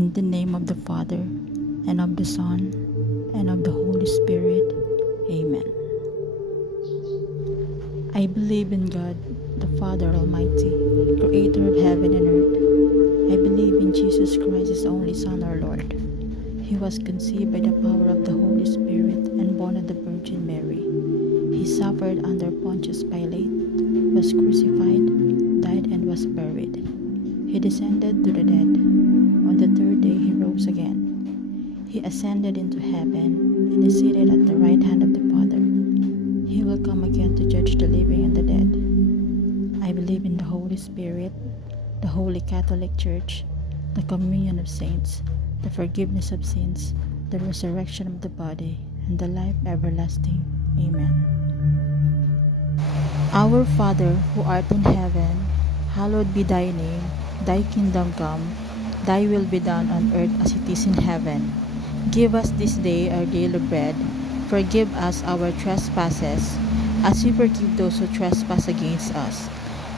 In the name of the Father, and of the Son, and of the Holy Spirit. Amen. I believe in God, the Father Almighty, creator of heaven and earth. I believe in Jesus Christ, his only Son, our Lord. He was conceived by the power of the Holy Spirit and born of the Virgin Mary. He suffered under Pontius Pilate, was crucified, died, and was buried. He descended to the dead. On the third day he rose again. He ascended into heaven and is seated at the right hand of the Father. He will come again to judge the living and the dead. I believe in the Holy Spirit, the Holy Catholic Church, the communion of saints, the forgiveness of sins, the resurrection of the body, and the life everlasting. Amen. Our Father, who art in heaven, hallowed be thy name. Thy kingdom come, thy will be done on earth as it is in heaven. Give us this day our daily bread. Forgive us our trespasses, as we forgive those who trespass against us.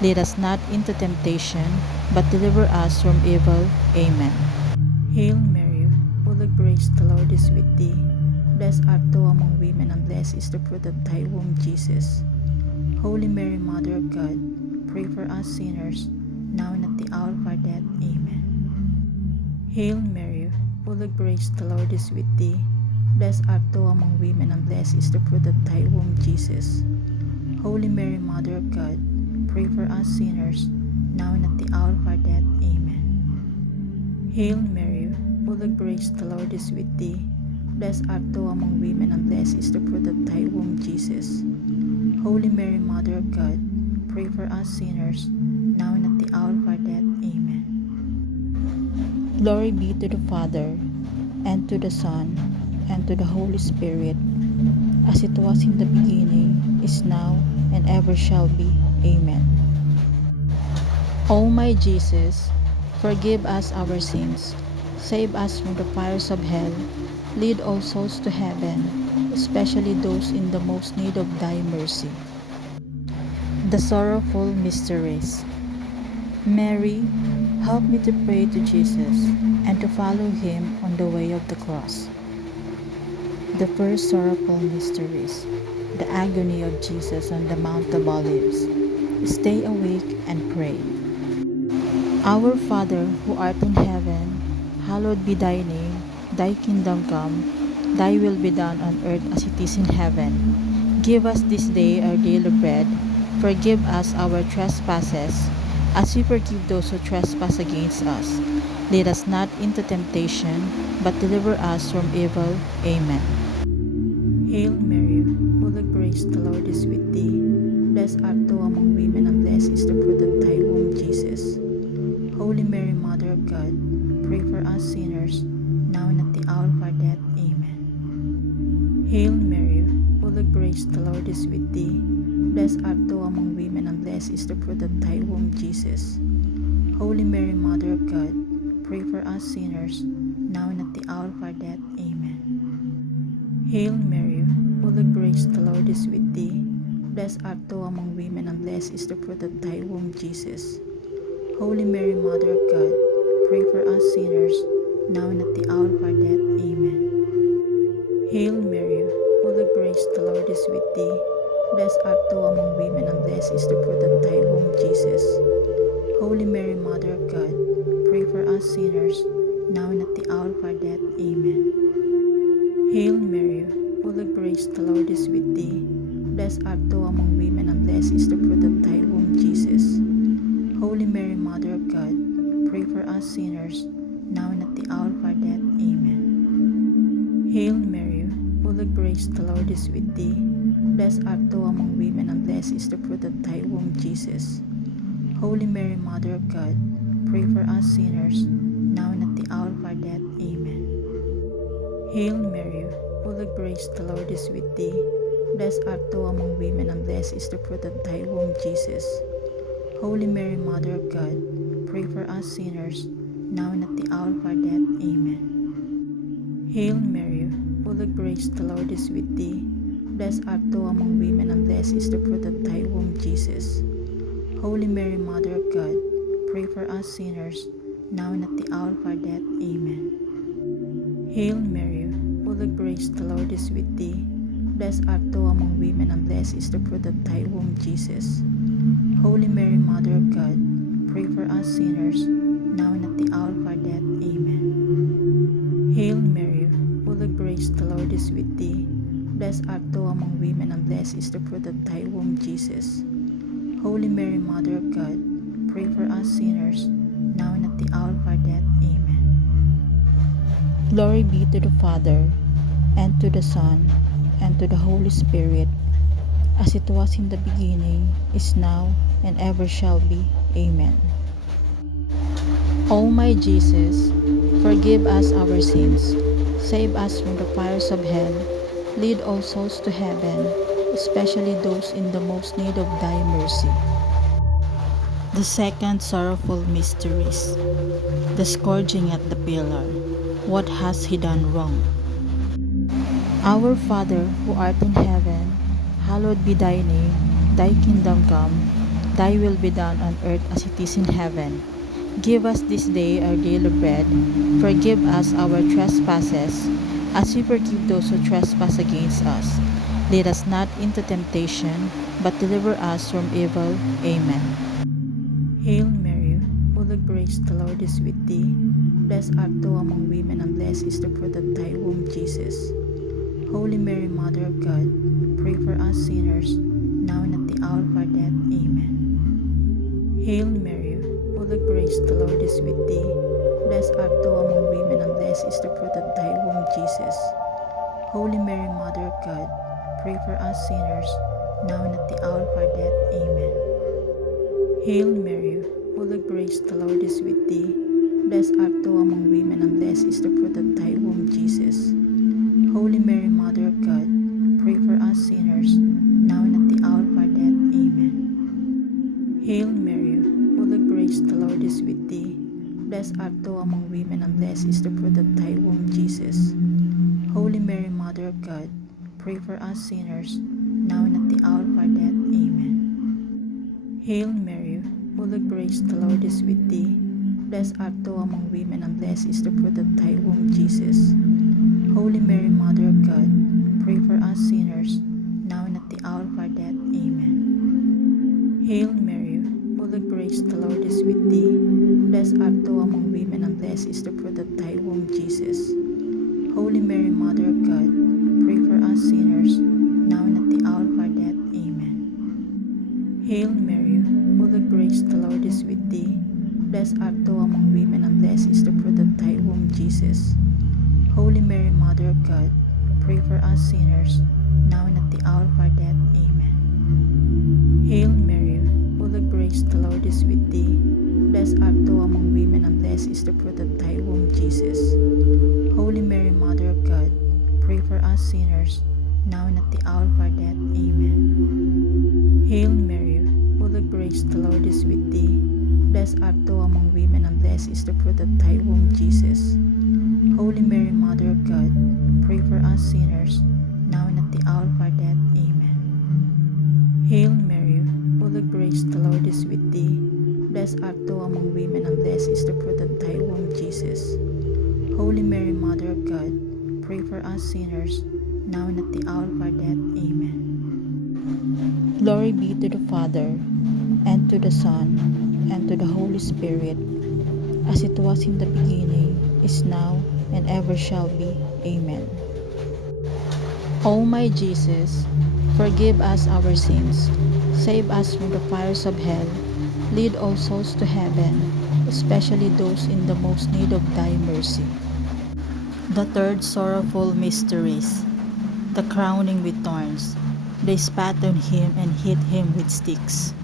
Lead us not into temptation, but deliver us from evil. Amen. Hail Mary, full of grace, the Lord is with thee. Blessed art thou among women, and blessed is the fruit of thy womb, Jesus. Holy Mary, Mother of God, pray for us sinners, now and at the hour of our death. Amen. Hail Mary, full of grace, the Lord is with thee. Blessed art thou among women, and blessed is the fruit of thy womb, Jesus. Holy Mary, Mother of God, pray for us sinners, now and at the hour of our death. Amen. Hail Mary, full of grace, the Lord is with thee. Blessed art thou among women, and blessed is the fruit of thy womb, Jesus. Holy Mary, Mother of God, pray for us sinners, now and at the hour of our death. Amen. Glory be to the Father, and to the Son, and to the Holy Spirit, as it was in the beginning, is now, and ever shall be. Amen. O my Jesus, forgive us our sins, save us from the fires of hell, lead all souls to heaven, especially those in the most need of thy mercy. The Sorrowful Mysteries. Mary, help me to pray to Jesus and to follow him on the way of the cross. The first sorrowful mysteries, the agony of Jesus on the Mount of Olives. Stay awake and pray. Our Father, who art in heaven, hallowed be thy name. Thy kingdom come, thy will be done on earth as it is in heaven. Give us this day our daily bread. Forgive us our trespasses, as we forgive those who trespass against us. Lead us not into temptation, but deliver us from evil. Amen. Hail Mary, full of grace, the Lord is with thee. Blessed art thou among women, and blessed is the fruit of thy womb, Jesus. Holy Mary, Mother of God, pray for us sinners, now and at the hour of our death. Amen. Hail Mary, full of grace, the Lord is with thee. Blessed art thou among women, and blessed is the fruit of thy womb, Jesus. Holy Mary, Mother of God, pray for us sinners, now and at the hour of our death. Amen. Hail Mary, full of grace, the Lord is with thee. Blessed art thou among women, and blessed is the fruit of thy womb, Jesus. Holy Mary, Mother of God, pray for us sinners, now and at the hour of our death. Amen. Hail Mary, full of grace, the Lord is with thee. Blessed art thou among women, and blessed is the fruit of thy womb, Jesus. Holy Mary, Mother of God, pray for us sinners, now and at the hour of our death. Amen. Hail Mary, full of grace, the Lord is with thee. Blessed art thou among women, and blessed is the fruit of thy womb, Jesus. Holy Mary, Mother of God, pray for us sinners, now and at the hour of our death. Amen. Hail Mary, full of grace, the Lord is with thee. Blessed art thou among women, and blessed is the fruit of thy womb, Jesus. Holy Mary, Mother of God, pray for us sinners, now and at the hour of our death. Amen. Hail Mary, full of grace, the Lord is with thee. Blessed art thou among women, and blessed is the fruit of thy womb, Jesus. Holy Mary, Mother of God, pray for us sinners, now and at the hour of our death. Amen. Hail Mary, full of grace, the Lord is with thee. Blessed art thou among women, and blessed is the fruit of thy womb, Jesus. Holy Mary, Mother of God, pray for us sinners, now and at the hour of our death. Amen. Hail Mary, full of grace, the Lord is with thee. Blessed art thou among women, and blessed is the fruit of thy womb, Jesus. Holy Mary, Mother of God, pray for us sinners, now and at the hour of our death. Amen. Hail Mary, full of grace, the Lord is with thee. Blessed art thou among women, and blessed is the fruit of thy womb, Jesus. Holy Mary, Mother of God, pray for us sinners, now and at the hour of our death. Amen. Glory be to the Father, and to the Son, and to the Holy Spirit, as it was in the beginning, is now, and ever shall be. Amen. O my Jesus, forgive us our sins, save us from the fires of hell, lead all souls to heaven, especially those in the most need of thy mercy. The second sorrowful mysteries, the scourging at the pillar. What has he done wrong? Our Father, who art in heaven, hallowed be thy name. Thy kingdom come, thy will be done on earth as it is in heaven. Give us this day our daily bread. Forgive us our trespasses, as we forgive those who trespass against us. Lead us not into temptation, but deliver us from evil. Amen. Hail Mary, full of grace, the Lord is with thee. Blessed art thou among women, and blessed is the fruit of thy womb, Jesus. Holy Mary, Mother of God, pray for us sinners, now and at the hour of our death. Amen. Hail Mary, full of grace, the Lord is with thee. Blessed art thou among women, and blessed is the fruit of thy womb, Jesus. Holy Mary, Mother of God, pray for us sinners, now and at the hour of our death. Amen. Hail Mary, full of grace, the Lord is with thee. Blessed art thou among women, and blessed is the fruit of thy womb, Jesus. Holy Mary, Mother of God, pray for us sinners, now and at the hour of our death. Amen. Hail Mary, full of grace, the Lord is with thee. Blessed art thou among women, and blessed is the fruit of thy womb, Jesus. Holy Mary, Mother of God, pray for us sinners, now and at the hour of our death. Amen. Hail Mary, full of grace, the Lord is with thee. Blessed art thou among women, and blessed is the fruit of thy womb, Jesus. Holy Mary, Mother of God, pray for us sinners, now and at the hour of our death. Amen. Hail Mary, full of grace, the Lord is with thee. Blessed art thou among women, and blessed is the fruit of thy womb, Jesus. Holy Mary, Mother of God, pray for us sinners, now and at the hour of our death. Amen. Hail Mary, full of grace, the Lord is with thee. Blessed art thou among women, and blessed is the fruit of thy womb, Jesus. Holy Mary, Mother of God, pray for us sinners, now and at the hour of our death. Amen. Hail Mary, full of grace, the Lord is with thee. Blessed art thou among women, and blessed is the fruit of thy womb, Jesus. Holy Mary, Mother of God, pray for us sinners, now and at the hour of our death. Amen. Hail Mary, full of grace, the Lord is with thee. Blessed art thou among women, and blessed is the fruit of thy womb, Jesus. Holy Mary, Mother of God, pray for us sinners, now and at the hour of our death. Amen. Hail Mary, full of grace, the Lord is with thee. Blessed art thou among women, and blessed is the fruit of thy womb, Jesus. Holy Mary, Mother of God, pray for us sinners, now and at the hour of our death. Amen. Glory be to the Father, and to the Son, and to the Holy Spirit, as it was in the beginning, is now, and ever shall be. Amen. O my Jesus, forgive us our sins, save us from the fires of hell, lead all souls to heaven, especially those in the most need of thy mercy. The third sorrowful mysteries, the crowning with thorns. They spat on him and hit him with sticks.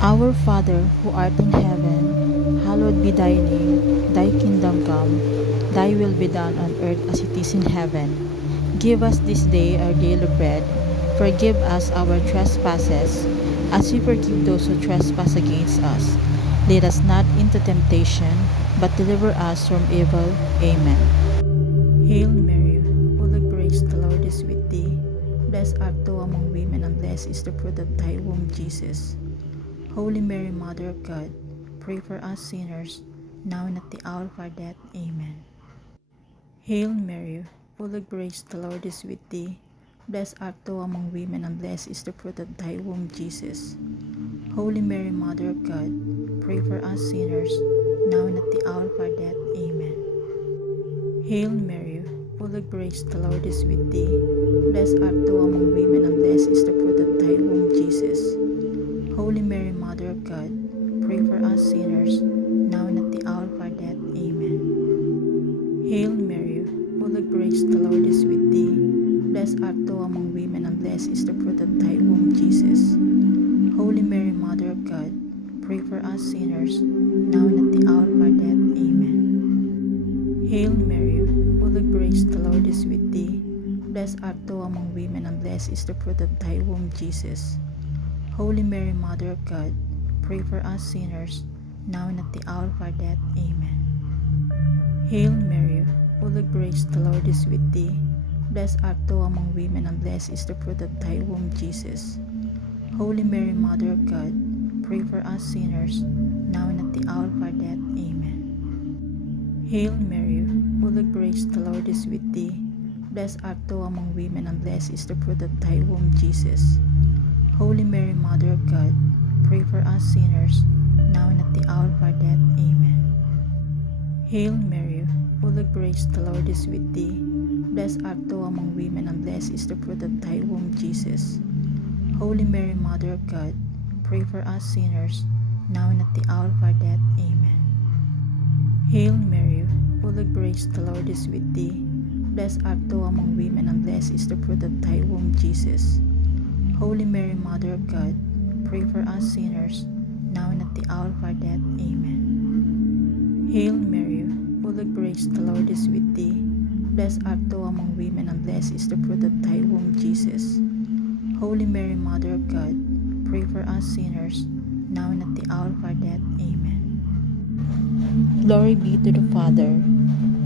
Our Father, who art in heaven, hallowed be thy name. Thy kingdom come, thy will be done on earth as it is in heaven. Give us this day our daily bread. Forgive us our trespasses, as we forgive those who trespass against us. Lead us not into temptation, but deliver us from evil. Amen. Hail Mary, full of grace, the Lord is with thee. Blessed art thou among women, and blessed is the fruit of thy womb, Jesus. Holy Mary, Mother of God, pray for us sinners, now and at the hour of our death. Amen. Hail Mary, full of grace, the Lord is with thee. Blessed art thou among women, and blessed is the fruit of thy womb, Jesus. Holy Mary, Mother of God, pray for us sinners, now and at the hour of our death. Amen. Hail Mary, full of grace, the Lord is with thee. Blessed art thou among women, and blessed is the fruit of thy womb, Jesus. Holy Mary, Mother of God, pray for us sinners, now and at the hour of our death. Amen. Hail Mary, full of grace, the Lord is with thee. Blessed art thou among women, and blessed is the fruit of thy womb, Jesus. Holy Mary, Mother of God, pray for us sinners, now and at the hour of our death. Amen. Hail Mary, full of grace, the Lord is with thee. Blessed art thou among women, and blessed is the fruit of thy womb, Jesus. Holy Mary, Mother of God, pray for us sinners, now and at the hour of our death. Amen. Hail Mary, full of grace, the Lord is with thee. Blessed art thou among women, and blessed is the fruit of thy womb, Jesus. Holy Mary, Mother of God, pray for us sinners, now and at the hour of our death. Amen. Hail Mary, full of grace, the Lord is with thee. Blessed art thou among women, and blessed is the fruit of thy womb, Jesus. Holy Mary, Mother of God, pray for us sinners, now and at the hour of our death. Amen. Hail Mary, full of grace, the Lord is with thee. Blessed art thou among women, and blessed is the fruit of thy womb, Jesus. Holy Mary, Mother of God, pray for us sinners, now and at the hour of our death. Amen. Hail Mary, full of grace, the Lord is with thee. Blessed art thou among women, and blessed is the fruit of thy womb, Jesus. Holy Mary, Mother of God, pray for us sinners, now and at the hour of our death. Amen. Hail Mary, full of grace, the Lord is with thee. Blessed art thou among women, and blessed is the fruit of thy womb, Jesus. Holy Mary, Mother of God, pray for us sinners, now and at the hour of our death. Amen. Glory be to the Father,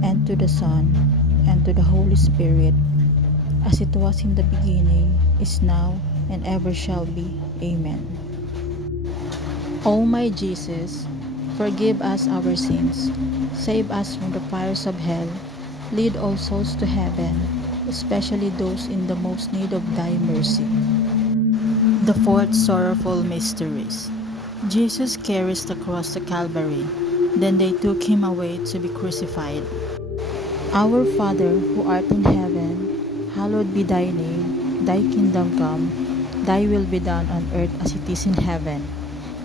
and to the Son, and to the Holy Spirit, as it was in the beginning, is now, and ever shall be. Amen. O my Jesus, forgive us our sins, save us from the fires of hell, lead all souls to heaven, especially those in the most need of thy mercy. The fourth sorrowful mysteries. Jesus carries the cross to Calvary. Then they took him away to be crucified. Our Father, who art in heaven, hallowed be thy name. Thy kingdom come, thy will be done on earth as it is in heaven.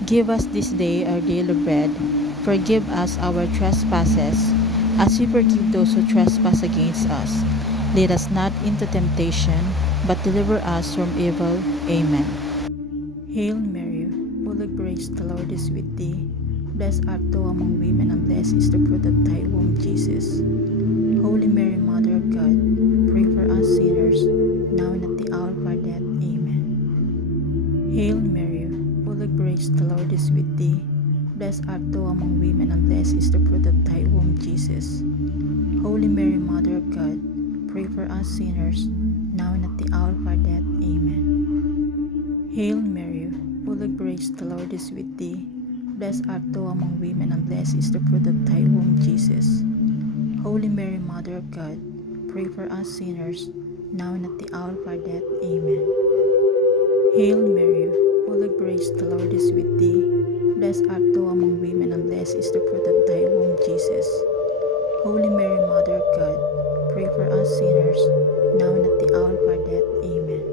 Give us this day our daily bread. Forgive us our trespasses, as we forgive those who trespass against us. Lead us not into temptation, but deliver us from evil. Amen. Hail Mary, full of grace, the Lord is with thee. Blessed art thou among women, and blessed is the fruit of thy womb, Jesus. Holy Mary, Mother of God, pray for us sinners, now and at the hour of our death. Amen. Hail Mary, full of grace, the Lord is with thee. Blessed art thou among women, and blessed is the fruit of thy womb, Jesus. Holy Mary, Mother of God, pray for us sinners, now and at the hour of our death. Amen. Hail Mary, full of grace, the Lord is with thee. Blessed art thou among women, and blessed is the fruit of thy womb, Jesus. Holy Mary, Mother of God, pray for us sinners, now and at the hour of our death. Amen. Hail Mary, full of grace, the Lord is with thee. Blessed art thou among women, and blessed is the fruit of thy womb, Jesus. Holy Mary, Mother of God, pray for us sinners, now and at the hour of our death. Amen.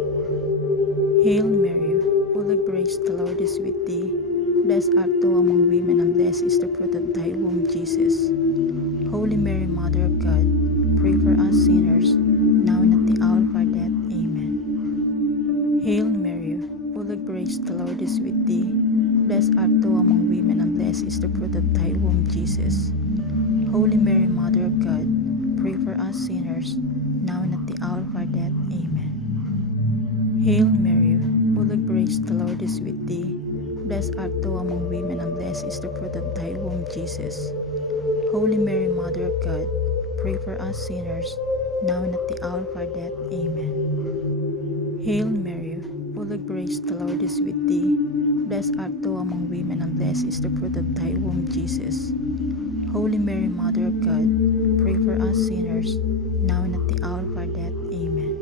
Hail Mary, full of grace, the Lord is with thee. Blessed art thou among women, and blessed is the fruit of thy womb, Jesus. Holy Mary, Mother of God, pray for us sinners, now and at the hour of our death. Amen. Hail Mary, full of grace, the Lord is with thee. Blessed art thou among women, and blessed is the fruit of thy womb, Jesus. Holy Mary, Mother of God, pray for us sinners, now and at the hour of our death. Amen. Hail Mary, full of grace, the Lord is with thee. Blessed art thou among women, and blessed is the fruit of thy womb, Jesus. Holy Mary, Mother of God, pray for us sinners, now and at the hour of our death. Amen. Hail Mary, full of grace, the Lord is with thee. Blessed art thou among women, and blessed is the fruit of thy womb, Jesus. Holy Mary, Mother of God, pray for us sinners, now and at the hour of our death. Amen.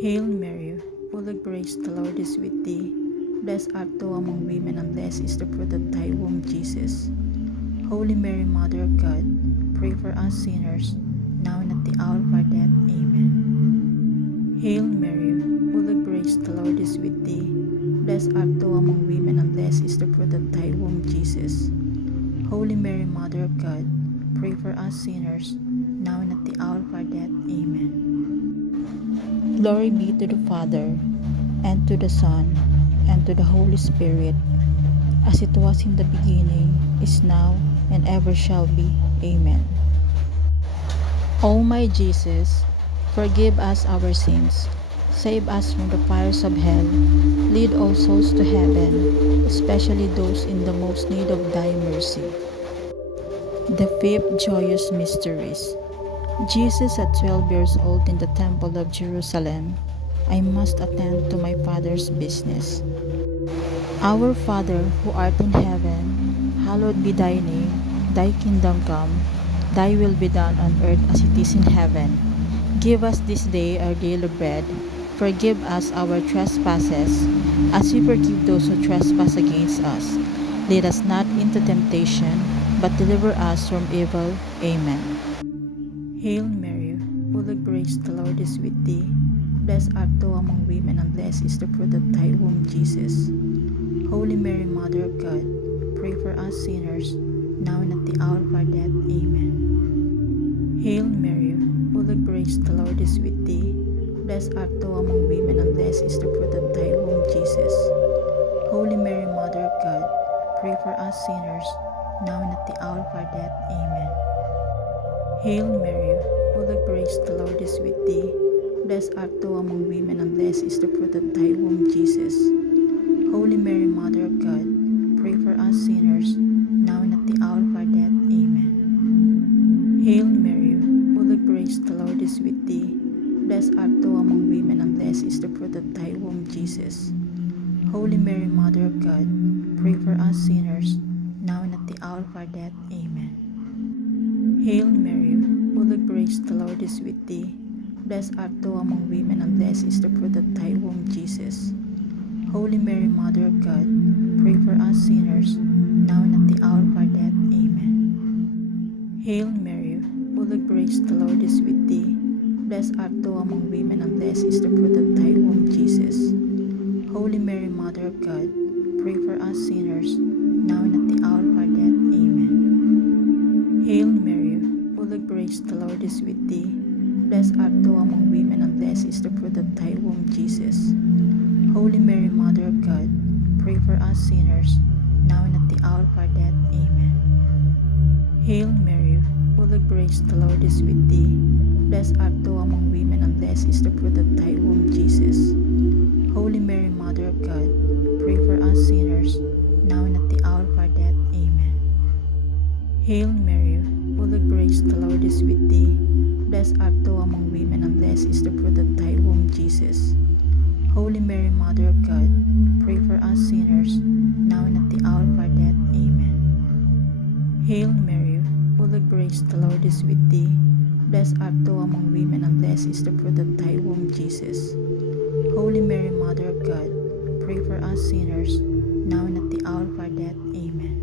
Hail Mary, full of grace, the Lord is with thee. Blessed art thou among women, and blessed is the fruit of thy womb, Jesus. Holy Mary, Mother of God, pray for us sinners, now and at the hour of our death. Amen. Hail Mary, full of grace, the Lord is with thee. Blessed art thou among women, and blessed is the fruit of thy womb, Jesus. Holy Mary, Mother of God, pray for us sinners, now and at the hour of our death. Amen. Glory be to the Father, and to the Son, and to the Holy Spirit, as it was in the beginning, is now, and ever shall be. Amen. O my Jesus, forgive us our sins, save us from the fires of hell, lead all souls to heaven, especially those in the most need of thy mercy. The fifth joyous mysteries. Jesus at 12 years old in the Temple of Jerusalem. I must attend to my Father's business. Our Father, who art in heaven, hallowed be thy name. Thy kingdom come, thy will be done on earth as it is in heaven. Give us this day our daily bread. Forgive us our trespasses, as we forgive those who trespass against us. Lead us not into temptation, but deliver us from evil. Amen. Hail Mary, full of grace, the Lord is with thee. Blessed art thou among women, and blessed is the fruit of thy womb, Jesus. Holy Mary, Mother of God, pray for us sinners, now and at the hour of our death. Amen. Hail Mary, full of grace, the Lord is with thee. Blessed art thou among women, and blessed is the fruit of thy womb, Jesus. Holy Mary, Mother of God, pray for us sinners, now and at the hour of our death. Amen. Hail Mary, full of grace, the Lord is with thee. Blessed art thou among women, and blessed is the fruit of thy womb, Jesus. Holy Mary, Mother of God, pray for us sinners, now and at the hour of our death. Amen. Hail Mary, full of grace, the Lord is with thee. Blessed art thou among women, and blessed is the fruit of thy womb, Jesus. Holy Mary, Mother of God, pray for us sinners, now and at the hour of our death. Amen. Hail Mary, full of grace, the Lord is with thee. Blessed art thou among women, and blessed is the fruit of thy womb, Jesus. Holy Mary, Mother of God, pray for us sinners, now and at the hour of our death. Amen. Hail Mary, full of grace, the Lord is with thee. Blessed art thou among women, and blessed is the fruit of thy womb, Jesus. Holy Mary, Mother of God, pray for us sinners, now and at the hour of our death. Amen. Hail Mary, full of grace, the Lord is with thee. Blessed art thou among women, and blessed is the fruit of thy womb, Jesus. Holy Mary, Mother of God, pray for us sinners, now and at the hour of our death. Amen. Hail Mary, full of grace, the Lord is with thee. Blessed art thou among women, and blessed is the fruit of thy womb, Jesus. Holy Mary, Mother of God, pray for us sinners, now and at the hour of our death. Amen. Hail Mary, full of grace, the Lord is with thee. Blessed art thou among women, and blessed is the fruit of thy womb, Jesus. Holy Mary, Mother of God, pray for us sinners, now and at the hour of our death. Amen. Hail Mary, full of grace, the Lord is with thee. Blessed art thou among women, and blessed is the fruit of thy womb, Jesus. Holy Mary, Mother of God, pray for us sinners, now and at the hour of our death. Amen.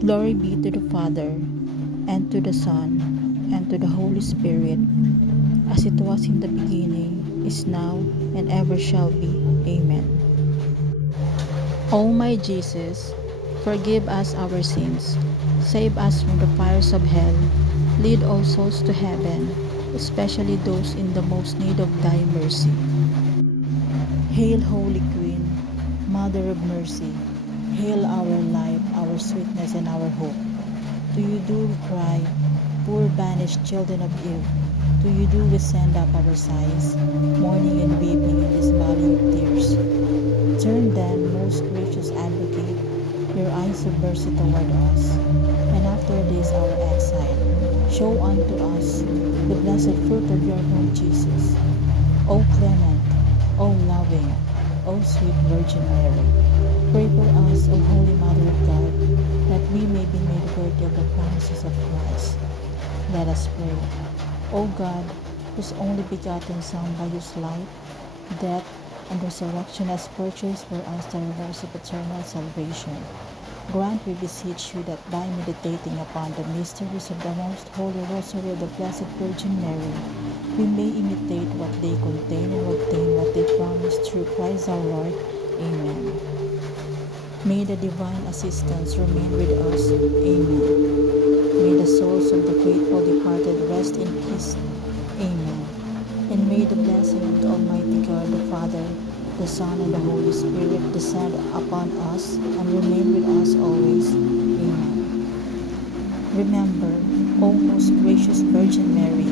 Glory be to the Father, and to the Son, and to the Holy Spirit, as it was in the beginning, is now, and ever shall be. Amen. O my Jesus, forgive us our sins, save us from the fires of hell, lead all souls to heaven, especially those in the most need of thy mercy. Hail, Holy Queen, Mother of Mercy, hail our life, our sweetness, and our hope. To you do we cry, poor banished children of Eve. To you do we send up our sighs, mourning and weeping in this valley of tears. Turn then, most gracious Advocate, your eyes of mercy toward us, and after this our exile, show unto us the blessed fruit of your womb, Jesus. O clement, O loving, O sweet Virgin Mary, pray for us, O Holy Mother of God, that we may be made worthy of the promises of Christ. Let us pray. O God, whose only begotten Son by his life, death, and resurrection has purchased for us the rewards of eternal salvation, grant, we beseech you, that by meditating upon the mysteries of the most holy rosary of the Blessed Virgin Mary, we may imitate what they contain and obtain what they promise through Christ our Lord. Amen. May the divine assistance remain with us. Amen. May the souls of the faithful departed rest in peace. Amen. And may the blessing of the Almighty God, the Father, the Son, and the Holy Spirit descend upon us and remain with us always. Amen. Remember, O most gracious Virgin Mary,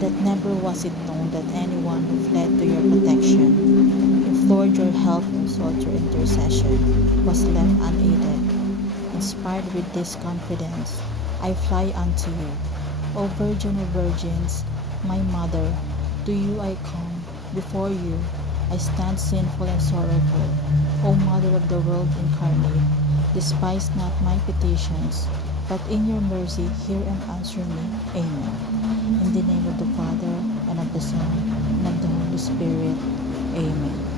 that never was it known that anyone who fled to your protection, implored your help, and sought your intercession, was left unaided. Inspired with this confidence, I fly unto you. O Virgin of Virgins, my Mother, to you I come. Before you, I stand sinful and sorrowful. O Mother of the world incarnate, despise not my petitions, but in your mercy hear and answer me. Amen. In the name of the Father, and of the Son, and of the Holy Spirit. Amen.